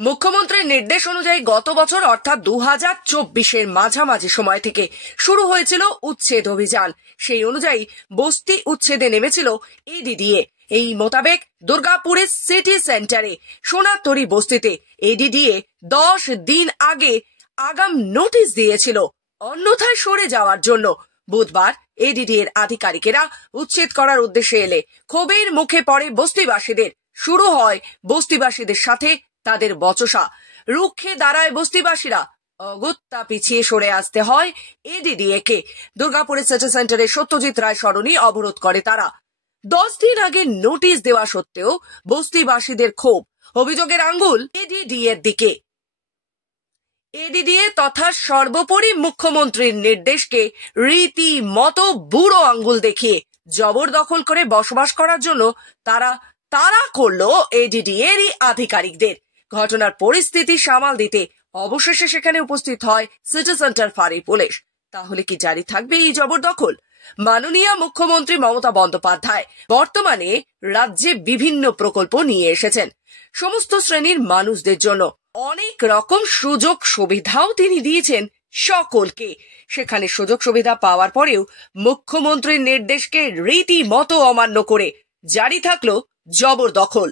মুখ্যমন্ত্রীর নির্দেশ অনুযায়ী গত বছর অর্থাৎ 2024-এর মাঝামাঝি সময় থেকে শুরু হয়েছিল উচ্ছেদ অভিযান। সেই অনুযায়ী বস্তি উচ্ছেদে নেমেছিল এডিডিএ। এই মোতাবেক দুর্গাপুরের সিটি সেন্টারে সোনাতরি বস্তিতে এডিডিএ 10 দিন আগে আগাম নোটিশ দিয়েছিল অন্যথায় সরে যাওয়ার জন্য। বুধবার এডিডিএর আধিকারিকেরা উচ্ছেদ করার উদ্দেশ্যে এলে ক্ষোভের মুখে পড়ে বস্তিবাসীদের। শুরু হয় বস্তিবাসীদের সাথে তাদের বচসা। রুখে দাঁড়ায় বস্তিবাসীরা। অগত্যা পিছিয়ে সরে আসতে হয় এডিডিএ কে। দুর্গাপুরের সিটি সেন্টারে সত্যজিৎ রায় সরণি অবরোধ করে তারা। 10 দিন আগে নোটিশ দেওয়া সত্ত্বেও বস্তিবাসীদের ক্ষোভ। অভিযোগের আঙ্গুল এডিডিএর দিকে। এডিডিএ তথা সর্বোপরি মুখ্যমন্ত্রীর নির্দেশকে রীতিমতো বুড়ো আঙ্গুল দেখিয়ে জবরদখল করে বসবাস করার জন্য তারা করলো এডিডিএরই আধিকারিকদের। ঘটনার পরিস্থিতি সামাল দিতে অবশেষে সেখানে উপস্থিত হয় সিটি সেন্টার ফাঁড়ি পুলিশ। তাহলে কি জারি থাকবে এই জবরদখল? মাননীয় মুখ্যমন্ত্রী মমতা বন্দ্যোপাধ্যায় বর্তমানে রাজ্যে বিভিন্ন প্রকল্প নিয়ে এসেছেন সমস্ত শ্রেণীর মানুষদের জন্য। অনেক রকম সুযোগ সুবিধাও তিনি দিয়েছেন সকলকে। সেখানে সুযোগ সুবিধা পাওয়ার পরেও মুখ্যমন্ত্রীর নির্দেশকে রীতিমতো অমান্য করে জারি থাকলো জবরদখল।